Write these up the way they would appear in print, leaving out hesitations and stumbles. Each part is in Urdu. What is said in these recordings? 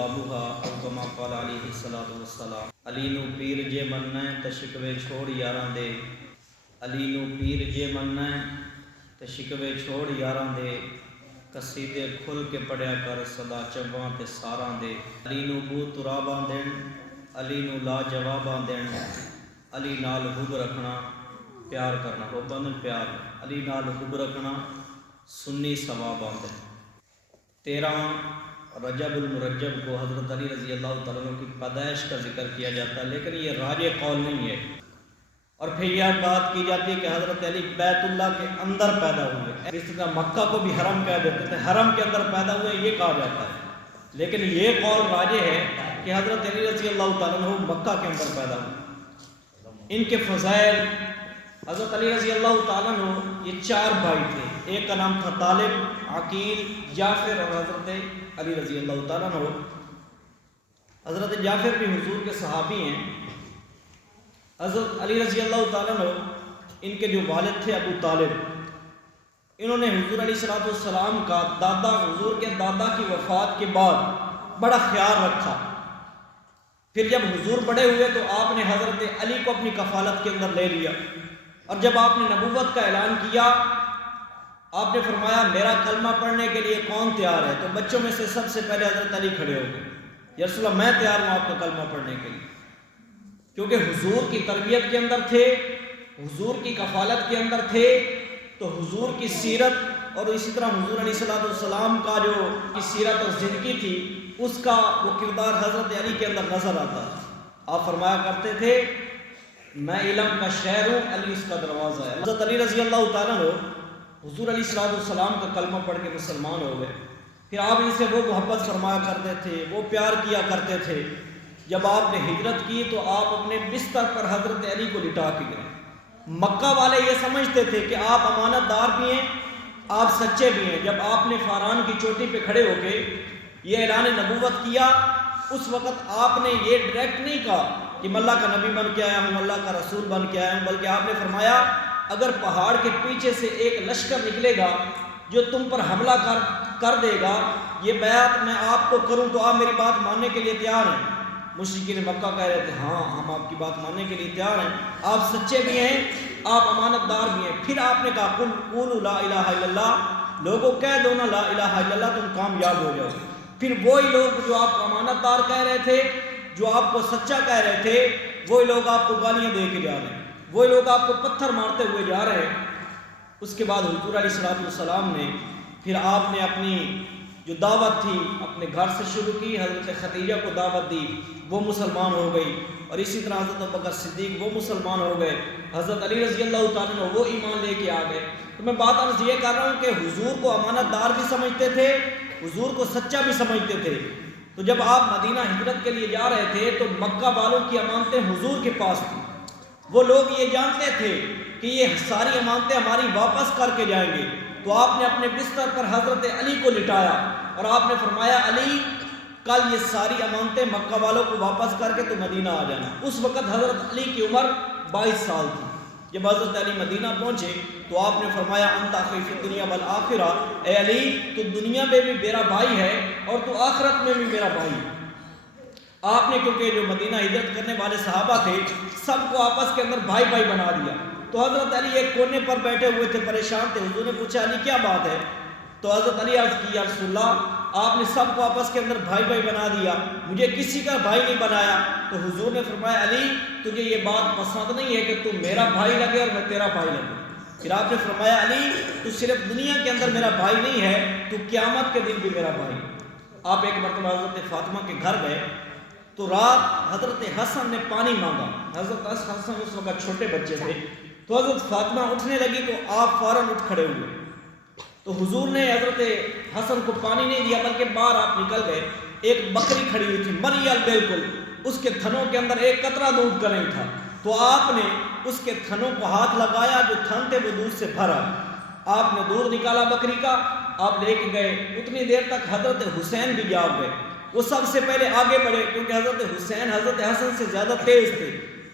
بابوہا او کما قال علیہ الصلوۃ والسلام علی نو پیر جے مننا ہے تے شکوے چھوڑ یاراں دے، علی نو پیر جے مننا ہے تے شکوے چھوڑ یاراں دے، قصیدے کھل کے پڑھیا کر صدا چواں تے ساراں دے، علی نو بو تراباں دین، علی نو لا جواباں دین، علی نال حب رکھنا پیار کرنا، حب اندر پیار، علی نال حب رکھنا سنی ثواباں دین۔ 13 رجب المرجب کو حضرت علی رضی اللہ تعالیٰ عنہ کی پیدائش کا ذکر کیا جاتا ہے، لیکن یہ راج قول نہیں ہے۔ اور پھر یہ بات کی جاتی ہے کہ حضرت علی بیت اللہ کے اندر پیدا ہوئے، اس طرح مکہ کو بھی حرم کہہ دیتے تھے، حرم کے اندر پیدا ہوئے یہ کہا جاتا ہے، لیکن یہ قول راجح ہے کہ حضرت علی رضی اللہ تعالیٰ عنہ مکہ کے اندر پیدا ہوئے۔ ان کے فضائل، حضرت علی رضی اللہ تعالیٰ عنہ یہ 4 بھائی تھے، ایک کا نام تھا طالب، عقیل، جعفر اور حضرت علی رضی اللہ تعالیٰ عنہ۔ حضرت جعفر بھی حضور کے صحابی ہیں۔ حضرت علی رضی اللہ تعالیٰ عنہ ان کے جو والد تھے ابو طالب، انہوں نے حضور علیہ السلام کا دادا، حضور کے دادا کی وفات کے بعد بڑا خیال رکھا۔ پھر جب حضور بڑے ہوئے تو آپ نے حضرت علی کو اپنی کفالت کے اندر لے لیا، اور جب آپ نے نبوت کا اعلان کیا، آپ نے فرمایا میرا کلمہ پڑھنے کے لیے کون تیار ہے؟ تو بچوں میں سے سب سے پہلے حضرت علی کھڑے ہو گئے، یا رسول اللہ میں تیار ہوں آپ کا کلمہ پڑھنے کے لیے، کیونکہ حضور کی تربیت کے اندر تھے، حضور کی کفالت کے اندر تھے، تو حضور کی سیرت اور اسی طرح حضور علیہ السلام کا جو سیرت اور زندگی تھی اس کا وہ کردار حضرت علی کے اندر نظر آتا ہے۔ آپ فرمایا کرتے تھے میں علم کا شہر ہوں، علی اس کا دروازہ ہے۔ حضرت علی رضی اللہ تعالیٰ عنہ حضور علیہ السلام کا کلمہ پڑھ کے مسلمان ہو گئے۔ پھر آپ ان سے وہ محبت فرمایا کرتے تھے، وہ پیار کیا کرتے تھے۔ جب آپ نے ہجرت کی تو آپ اپنے بستر پر حضرت علی کو لٹا کے گئے۔ مکہ والے یہ سمجھتے تھے کہ آپ امانت دار بھی ہیں، آپ سچے بھی ہیں۔ جب آپ نے فاران کی چوٹی پہ کھڑے ہو کے یہ اعلان نبوت کیا، اس وقت آپ نے یہ ڈائریکٹ نہیں کہا کہ میں اللہ کا نبی بن کے آیا ہوں، اللہ کا رسول بن کے آیا ہوں، بلکہ آپ نے فرمایا اگر پہاڑ کے پیچھے سے ایک لشکر نکلے گا جو تم پر حملہ کر دے گا، یہ بیعت میں آپ کو کروں تو آپ میری بات ماننے کے لیے تیار ہیں؟ مشرکین مکہ کہہ رہے تھے ہاں ہم آپ کی بات ماننے کے لیے تیار ہیں، آپ سچے بھی ہیں، آپ امانت دار بھی ہیں۔ پھر آپ نے کہا قولوا لا الہ الا اللہ، لوگوں کہہ دو نا لا الہ الا اللہ، تم کامیاب ہو جاؤ۔ پھر وہی لوگ جو آپ کو امانت دار کہہ رہے تھے، جو آپ کو سچا کہہ رہے تھے، وہی لوگ آپ کو گالیاں دے کے جا رہے ہیں، وہی لوگ آپ کو پتھر مارتے ہوئے جا رہے ہیں۔ اس کے بعد حضور علیہ السلام نے پھر آپ نے اپنی جو دعوت تھی اپنے گھر سے شروع کی، حضرت خدیجہ کو دعوت دی، وہ مسلمان ہو گئی، اور اسی طرح حضرت ابوبکر صدیق وہ مسلمان ہو گئے، حضرت علی رضی اللہ تعالیٰ عنہ وہ ایمان لے کے آ گئے۔ تو میں بات عرض یہ کر رہا ہوں کہ حضور کو امانت دار بھی سمجھتے تھے، حضور کو سچا بھی سمجھتے تھے۔ تو جب آپ مدینہ ہجرت کے لیے جا رہے تھے تو مکہ والوں کی امانتیں حضور کے پاس تھیں، وہ لوگ یہ جانتے تھے کہ یہ ساری امانتیں ہماری واپس کر کے جائیں گے، تو آپ نے اپنے بستر پر حضرت علی کو لٹایا اور آپ نے فرمایا علی کل یہ ساری امانتیں مکہ والوں کو واپس کر کے تو مدینہ آ جانا۔ اس وقت حضرت علی کی عمر 22 سال تھی۔ جب حضرت علی مدینہ پہنچے تو آپ نے فرمایا انت اخی فی الدنیا والآخرہ، اے علی تو دنیا میں بھی میرا بھائی ہے اور تو آخرت میں بھی میرا بھائی ہے۔ آپ نے کیونکہ جو مدینہ ہجرت کرنے والے صحابہ تھے سب کو آپس کے اندر بھائی بھائی بنا دیا۔ تو حضرت علی ایک کونے پر بیٹھے ہوئے تھے، پریشان تھے۔ حضور نے پوچھا علی کیا بات ہے؟ تو حضرت علی عرض کی یا رسول اللہ آپ نے سب کو آپس کے اندر بھائی بھائی بنا دیا، مجھے کسی کا بھائی نہیں بنایا۔ تو حضور نے فرمایا علی تجھے یہ بات پسند نہیں ہے کہ تو میرا بھائی لگے اور میں تیرا بھائی لگوں؟ پھر آپ نے فرمایا علی تو صرف دنیا کے اندر میرا بھائی نہیں ہے، تو قیامت کے دن بھی میرا بھائی۔ آپ ایک مرتبہ حضرت فاطمہ کے گھر گئے تو رات حضرت حسن نے پانی مانگا۔ حضرت حسن اس وقت چھوٹے بچے تھے، تو حضرت فاطمہ اٹھنے لگی تو آپ فوراً اٹھ کھڑے ہوئے۔ تو حضور نے حضرت حسن کو پانی نہیں دیا بلکہ باہر آپ نکل گئے۔ ایک بکری کھڑی ہوئی تھی مریل بالکل، اس کے تھنوں کے اندر ایک قطرہ دودھ کا نہیں تھا، تو آپ نے اس کے تھنوں کو ہاتھ لگایا، جو تھن تھے وہ دودھ سے بھرا، آپ نے دودھ نکالا بکری کا، آپ لے کے گئے۔ اتنی دیر تک حضرت حسین بھی جاگ گئے، وہ سب سے پہلے آگے بڑھے کیونکہ حضرت حسین حضرت حسن سے زیادہ تیز تھے،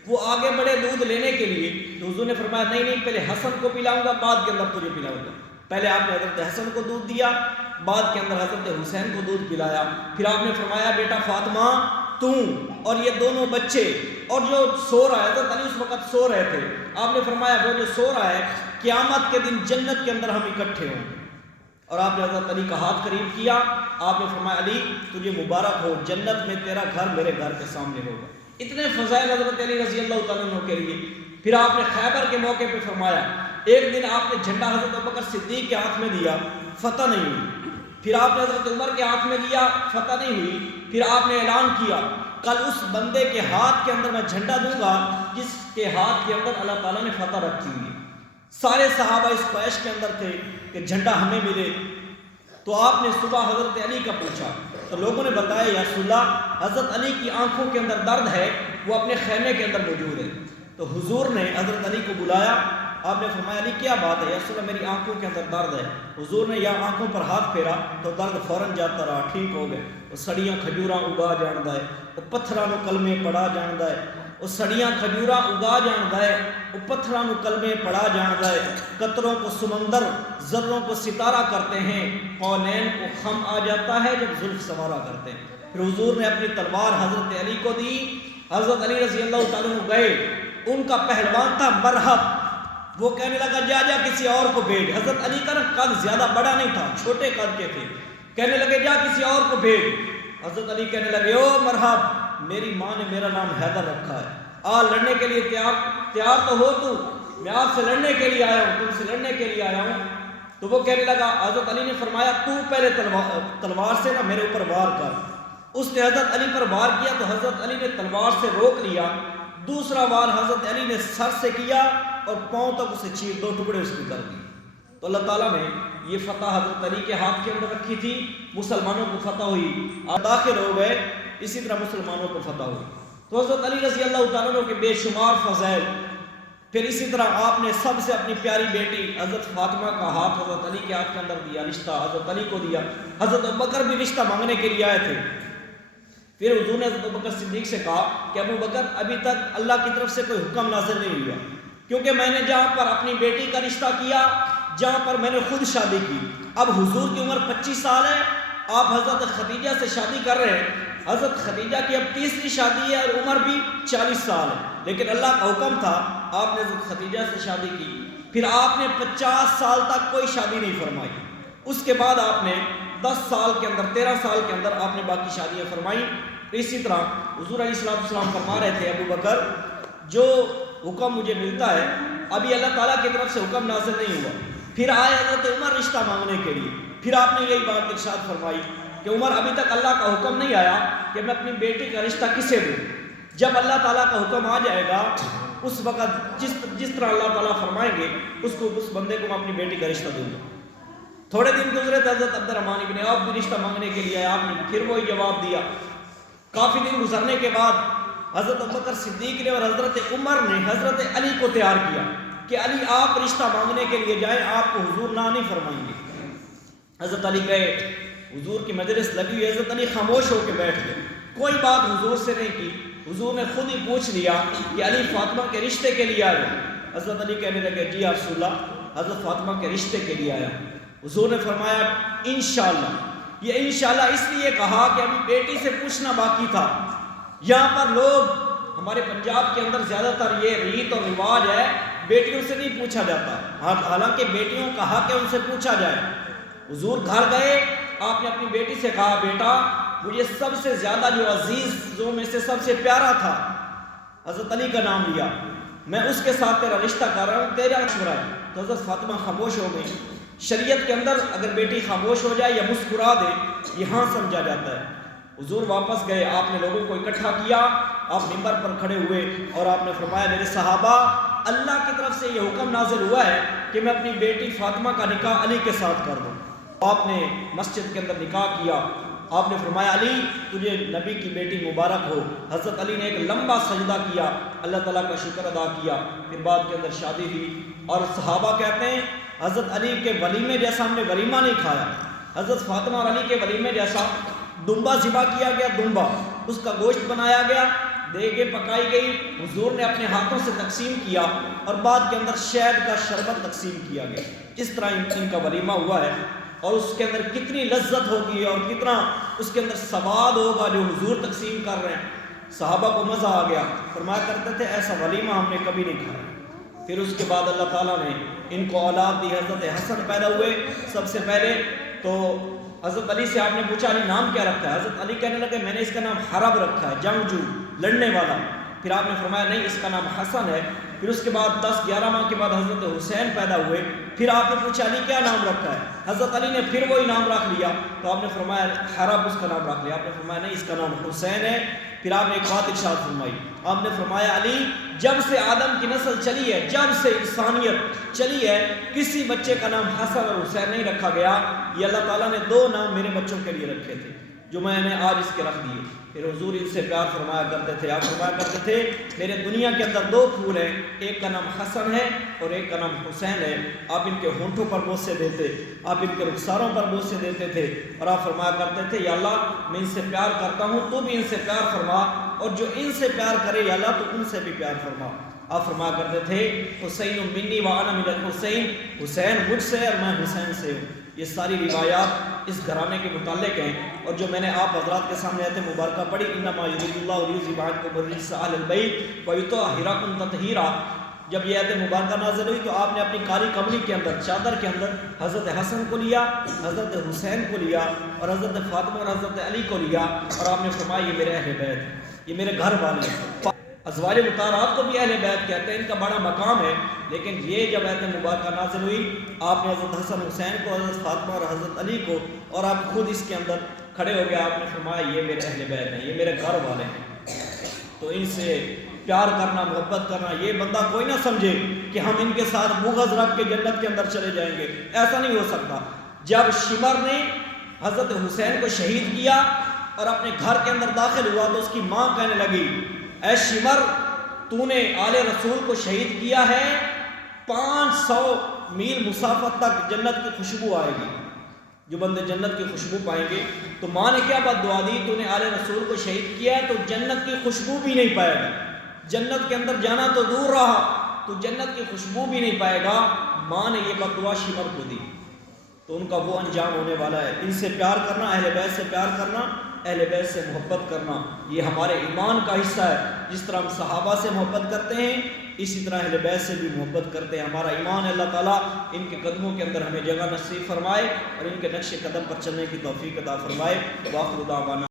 وہ آگے بڑھے دودھ لینے کے لیے۔ تو حضور نے فرمایا نہیں پہلے حسن کو پلاؤں گا بعد کے اندر تجھے پلاؤں گا۔ پہلے آپ نے حضرت حسن کو دودھ دیا، بعد کے اندر حضرت حسین کو دودھ پلایا. پھر آپ نے فرمایا بیٹا فاطمہ تو اور یہ دونوں بچے اور جو سو رہا ہے، حضرت علی اس وقت سو رہے تھے، آپ نے فرمایا وہ جو سو رہا ہے قیامت کے دن جنت کے اندر ہم اکٹھے ہوں. اور آپ نے حضرت علی کا ہاتھ قریب کیا، آپ نے فرمایا علی تجھے مبارک ہو، جنت میں تیرا گھر میرے گھر کے سامنے ہوگا. اتنے فضائل حضرت علی رضی اللہ تعالیٰ عنہ کے لیے. پھر آپ نے خیبر کے موقع پہ فرمایا، ایک دن آپ نے جھنڈا حضرت ابوبکر صدیق کے ہاتھ میں دیا، فتح نہیں ہوئی. پھر آپ نے حضرت عمر کے ہاتھ میں دیا، فتح نہیں ہوئی. پھر آپ نے اعلان کیا کل اس بندے کے ہاتھ کے اندر میں جھنڈا دوں گا جس کے ہاتھ کے اندر اللہ تعالیٰ نے فتح رکھی ہوئی. سارے صحابہ اس خواہش کے اندر تھے کہ جھنڈا ہمیں ملے. تو آپ نے صبح حضرت علی کا پوچھا تو لوگوں نے بتایا یا رسول اللہ حضرت علی کی آنکھوں کے اندر درد ہے، وہ اپنے خیمے کے اندر موجود ہے. تو حضور نے حضرت علی کو بلایا، آپ نے فرمایا علی کیا بات ہے؟ یا رسول اللہ میری آنکھوں کے اندر درد ہے. حضور نے یا آنکھوں پر ہاتھ پھیرا تو درد فوراً جاتا رہا، ٹھیک ہو گئے. وہ سڑیاں کھجوراں اگا جاندا ہے، وہ پتھراں نو کلمے پڑھا جاندا ہے، وہ سڑیاں کھجوراں اگا جاندا ہے، وہ پتھراں نو کلمے پڑھا جاندا ہے. قطروں کو سمندر، ذروں کو ستارہ کرتے ہیں، قونین کو خم آ جاتا ہے جب زلف سوارا کرتے ہیں. پھر حضور نے اپنی تلوار حضرت علی کو دی. حضرت علی رضی اللہ تعالیٰ عنہ گئے، ان کا پہلوان تھا مرحب، وہ کہنے لگا جا جا کسی اور کو بھیج. حضرت علی کا قد زیادہ بڑا نہیں تھا، چھوٹے قد کے تھے. کہنے لگے جا کسی اور کو بھیج. حضرت علی کہنے لگے او مرحب، میری ماں نے میرا نام حیدر رکھا ہے، آ لڑنے کے لیے تیار تو ہو تو؟ میں آپ سے لڑنے کے لیے آیا ہوں، تم سے لڑنے کے لیے آیا ہوں. تو وہ کہنے لگا، حضرت علی نے فرمایا تو پہلے تلوار سے نا میرے اوپر وار کر. اس نے حضرت علی پر وار کیا تو حضرت علی نے تلوار سے روک لیا. دوسرا وار حضرت علی نے سر سے کیا اور پاؤں تک اسے چیر، دو ٹکڑے اس کے کر دیے. تو اللہ تعالیٰ نے یہ فتح حضرت علی کے ہاتھ کے اندر رکھی تھی. مسلمانوں کو فتح ہوئی، آپ داخل ہو گئے، اسی طرح مسلمانوں کو فتح ہوئی. تو حضرت علی رضی اللہ تعالیٰ عنہ کے بے شمار فضائل. پھر اسی طرح آپ نے سب سے اپنی پیاری بیٹی حضرت فاطمہ کا ہاتھ حضرت علی کے ہاتھ کے اندر دیا، رشتہ حضرت علی کو دیا. حضرت ابوبکر بھی رشتہ مانگنے کے لیے آئے تھے. پھر حضور نے حضرت ابوبکر صدیق سے کہا کہ ابوبکر ابھی تک اللہ کی طرف سے کوئی حکم نازل نہیں ہوا، کیونکہ میں نے جہاں پر اپنی بیٹی کا رشتہ کیا، جہاں پر میں نے خود شادی کی. اب حضور کی عمر 25 سال ہے، آپ حضرت خدیجہ سے شادی کر رہے ہیں. حضرت خدیجہ کی اب تیسری شادی ہے اور عمر بھی 40 سال ہے، لیکن اللہ کا حکم تھا آپ نے حضرت خدیجہ سے شادی کی. پھر آپ نے 50 سال تک کوئی شادی نہیں فرمائی. اس کے بعد آپ نے 10 سال کے اندر 13 سال کے اندر آپ نے باقی شادیاں فرمائی. اسی طرح حضور علیہ السلام فرما رہے تھے ابوبکر جو حکم مجھے ملتا ہے ابھی اللہ تعالیٰ کی طرف سے حکم نازل نہیں ہوا. پھر آئے حضرت عمر رشتہ مانگنے کے لیے. پھر آپ نے یہی بات ارشاد فرمائی کہ عمر ابھی تک اللہ کا حکم نہیں آیا کہ میں اپنی بیٹی کا رشتہ کسے دوں. جب اللہ تعالیٰ کا حکم آ جائے گا اس وقت جس طرح اللہ تعالیٰ فرمائیں گے اس بندے کو میں اپنی بیٹی کا رشتہ دوں گا. تھوڑے دن گزرے تو حضرت عبد الرحمن ابن عوف بھی رشتہ مانگنے کے لیے آئے. آپ نے پھر وہی جواب دیا. کافی دن گزرنے کے بعد حضرت ابوبکر صدیق نے اور حضرت عمر نے حضرت علی کو تیار کیا کہ علی آپ رشتہ مانگنے کے لیے جائیں، آپ کو حضور نہ نہیں فرمائیں گے. حضرت علی گئے، حضور کی مجلس لگی ہوئی، حضرت علی خاموش ہو کے بیٹھ گئے، کوئی بات حضور سے نہیں کی. حضور نے خود ہی پوچھ لیا کہ علی فاطمہ کے رشتے کے لیے آئے. حضرت علی کہنے لگے جی یا رسول اللہ حضرت فاطمہ کے رشتے کے لیے آیا. حضور نے فرمایا انشاءاللہ. یہ انشاءاللہ اس لیے کہا کہ ابھی بیٹی سے پوچھنا باقی تھا. یہاں پر لوگ ہمارے پنجاب کے اندر زیادہ تر یہ ریت اور رواج ہے بیٹیوں سے نہیں پوچھا جاتا، حالانکہ بیٹیوں کا حق ہے ان سے پوچھا جائے. حضور گھر گئے، آپ نے اپنی بیٹی سے کہا بیٹا مجھے سب سے زیادہ جو عزیزوں میں سے سب سے پیارا تھا حضرت علی کا نام لیا، میں اس کے ساتھ تیرا رشتہ کر رہا ہوں، تیرا مشورہ ہے. تو حضرت فاطمہ خاموش ہو گئی. شریعت کے اندر اگر بیٹی خاموش ہو جائے یا مسکرا دے یہ ہاں سمجھا جاتا ہے. حضور واپس گئے، آپ نے لوگوں کو اکٹھا کیا، آپ منبر پر کھڑے ہوئے اور آپ نے فرمایا میرے صحابہ اللہ کی طرف سے یہ حکم نازل ہوا ہے کہ میں اپنی بیٹی فاطمہ کا نکاح علی کے ساتھ کر دوں. آپ نے مسجد کے اندر نکاح کیا. آپ نے فرمایا علی تجھے نبی کی بیٹی مبارک ہو. حضرت علی نے ایک لمبا سجدہ کیا، اللہ تعالیٰ کا شکر ادا کیا. پھر بعد کے اندر شادی ہوئی اور صحابہ کہتے ہیں حضرت علی کے ولیمے جیسا ہم نے ولیمہ نہیں کھایا. حضرت فاطمہ اور علی کے ولیمے جیسا دمبا ذبح کیا گیا، دمبا اس کا گوشت بنایا گیا، دیگیں پکائی گئی، حضور نے اپنے ہاتھوں سے تقسیم کیا اور بعد کے اندر شہد کا شربت تقسیم کیا گیا. اس طرح ان کا ولیمہ ہوا ہے. اور اس کے اندر کتنی لذت ہوگی اور کتنا اس کے اندر سواد ہوگا جو حضور تقسیم کر رہے ہیں۔ صحابہ کو مزہ آ گیا، فرمایا کرتے تھے ایسا ولیمہ ہم نے کبھی نہیں کھایا۔ پھر اس کے بعد اللہ تعالیٰ نے ان کو اولاد دی، حضرت حسن پیدا ہوئے سب سے پہلے۔ تو حضرت علی سے آپ نے پوچھا علی نام کیا رکھا ہے؟ حضرت علی کہنے لگے میں نے اس کا نام حرب رکھا ہے، جنگجو، لڑنے والا۔ پھر آپ نے فرمایا نہیں اس کا نام حسن ہے۔ پھر اس کے بعد 10-11 ماہ کے بعد حضرت حسین پیدا ہوئے۔ پھر آپ نے پوچھا علی کیا نام رکھا ہے؟ حضرت علی نے پھر وہی نام رکھ لیا۔ تو آپ نے فرمایا حرب اس کا نام رکھ لیا۔ آپ نے فرمایا نہیں اس کا نام حسین ہے۔ پھر آپ نے ایک بات ارشاد فرمائی، آپ نے فرمایا علی جب سے آدم کی نسل چلی ہے، جب سے انسانیت چلی ہے، کسی بچے کا نام حسن اور حسین نہیں رکھا گیا۔ یہ اللہ تعالیٰ نے 2 نام میرے بچوں کے لیے رکھے تھے جو میں نے آج اس کے رکھ دیے۔ پھر حضور ان سے پیار فرمایا کرتے تھے، آپ فرمایا کرتے تھے میرے دنیا کے اندر 2 پھول ہیں، ایک کا نام حسن ہے اور ایک کا نام حسین ہے۔ آپ ان کے ہونٹوں پر بوسے دیتے، آپ ان کے رخساروں پر بوسے دیتے تھے، اور آپ فرمایا کرتے تھے یا اللہ میں ان سے پیار کرتا ہوں تو بھی ان سے پیار فرما، اور جو ان سے پیار کرے یا اللہ تو ان سے بھی پیار فرما۔ آپ فرمایا کرتے تھے حسین منی وانا من الحسین، حسین مجھ سے اور میں حسین سے ہوں۔ یہ ساری روایات اس گھرانے کے متعلق ہیں، اور جو میں نے آپ حضرات کے سامنے آیت مبارکہ پڑھی انما یرید اللہ لیذھب عنکم الرجس اہل البیت ویطہرکم تطہیرا، جب یہ آیت مبارکہ نازل ہوئی تو آپ نے اپنی کالی کملی کے اندر، چادر کے اندر حضرت حسن کو لیا، حضرت حسین کو لیا، اور حضرت فاطمہ اور حضرت علی کو لیا، اور آپ نے فرمایا یہ میرے اہل بیت ہیں، یہ میرے گھر والے ہیں۔ ازواج مطہرات کو بھی اہل بیت کہتے ہیں، ان کا بڑا مقام ہے۔ لیکن یہ جب آیت مبارکہ نازل ہوئی آپ نے حضرت حسن حسین کو، حضرت فاطمہ اور حضرت علی کو، اور آپ خود اس کے اندر کھڑے ہو گئے، آپ نے فرمایا یہ میرے اہل بیت ہیں، یہ میرے گھر والے ہیں۔ تو ان سے پیار کرنا، محبت کرنا، یہ بندہ کوئی نہ سمجھے کہ ہم ان کے ساتھ بغض رکھ کے جنت کے اندر چلے جائیں گے، ایسا نہیں ہو سکتا۔ جب شمر نے حضرت حسین کو شہید کیا اور اپنے گھر کے اندر داخل ہوا تو اس کی ماں کہنے لگی اے شمر تو نے آل رسول کو شہید کیا ہے، 500 میل مسافت تک جنت کی خوشبو آئے گی، جو بندے جنت کی خوشبو پائیں گے۔ تو ماں نے کیا بد دعا دی، تو نے آل رسول کو شہید کیا ہے تو جنت کی خوشبو بھی نہیں پائے گا، جنت کے اندر جانا تو دور رہا تو جنت کی خوشبو بھی نہیں پائے گا۔ ماں نے یہ بد دعا شمر کو دی، تو ان کا وہ انجام ہونے والا ہے۔ ان سے پیار کرنا، اہل بیت سے پیار کرنا، اہل بیت سے محبت کرنا، یہ ہمارے ایمان کا حصہ ہے۔ جس طرح ہم صحابہ سے محبت کرتے ہیں اسی طرح اہل بیت سے بھی محبت کرتے ہیں۔ ہمارا ایمان ہے، اللہ تعالیٰ ان کے قدموں کے اندر ہمیں جگہ نصیب فرمائے اور ان کے نقش قدم پر چلنے کی توفیق عطا فرمائے۔ وآخر دعوانا